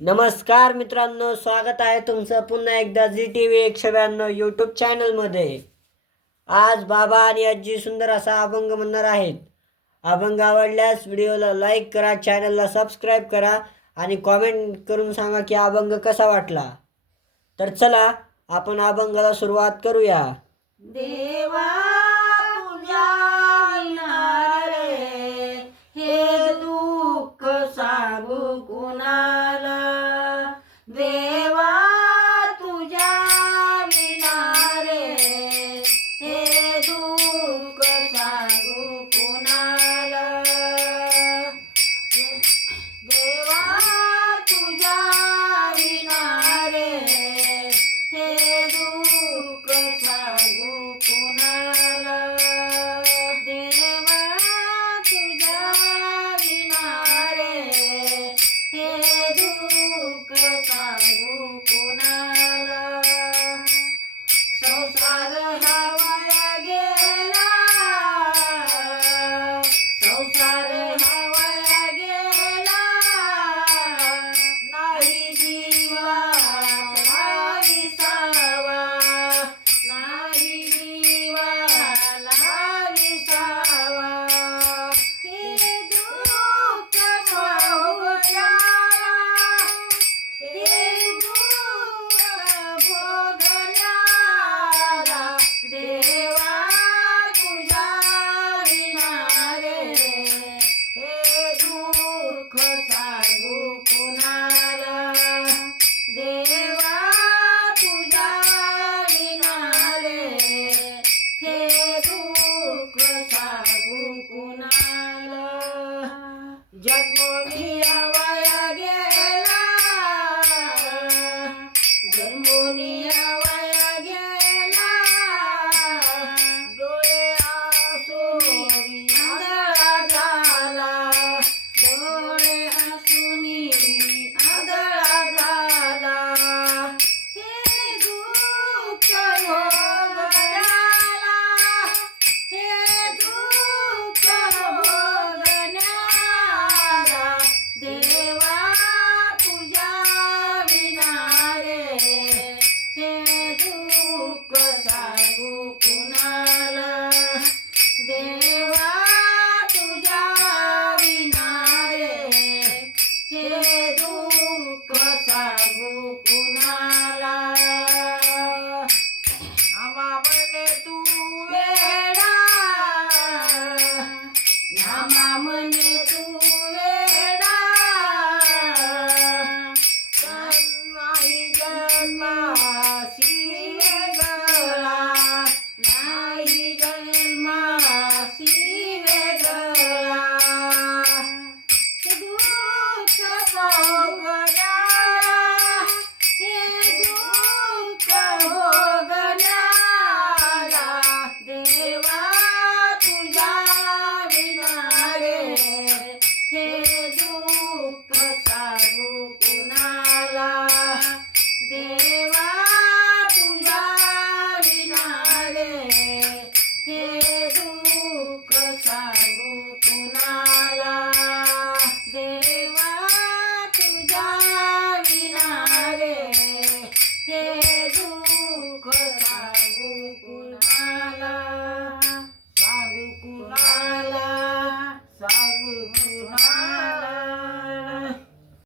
नमस्कार मित्रांनो, स्वागत आहे तुमचं पुन्हा एकदा ZTV 192 यूट्यूब चॅनलमध्ये। आज बाबा आणि आजी सुंदर असा अभंग म्हणणार आहेत। अभंग आवडल्यास व्हिडिओला लाईक करा, चॅनलला सबस्क्राईब करा आणि कॉमेंट करून सांगा की अभंग कसा वाटला। तर चला आपण अभंगाला सुरुवात करूया। देवा तुझ्या विणारे हे दुःख सांगू कुणाला। देवा तुझ्या विणारे हे दुःख सांगू कुणाला। देवा तुझ्या विणारे हे दुःख सांगू कुणाला। देवा तुझ्या विणारे हे दुःख सांगू कुणाला। संसार हा वाया गेला, संसार हा वाया गेला, नाही जीवाला विसावा, नाही जीवाला विसावा। हे दुःख भोगण्याला, हे दुःख भोगण्याला, देवा तुझ्या विणारे हे दुःख सांगू कुणाला। देवा तुझ्या विणारे हे दुःख सांगू कुणाला। जन्मोनिया वाया गेला, जन्मोनिया वाया गेला, डोळे आसुनी आंधळा झाला, डोळे आसुनी आंधळा झाला। हे दुःख भोगण्याला, हे दुःख भोगण्याला, देवा तुझ्या विणारे हे दुःख सांगू कुणाला। देवा तुझ्या विणारे हे दुःख सांगू कुणाला। आम्हा म्हणे तू वेडा, आम्हा म्हणे तू वेडा, नाही जन्मासी वेगळा, नाही जन्मासी वेगळा। हे दुःख भोगण्याला, हे दुःख भोगण्याला, देवा तुझ्या विणारे हे दुःख सांगू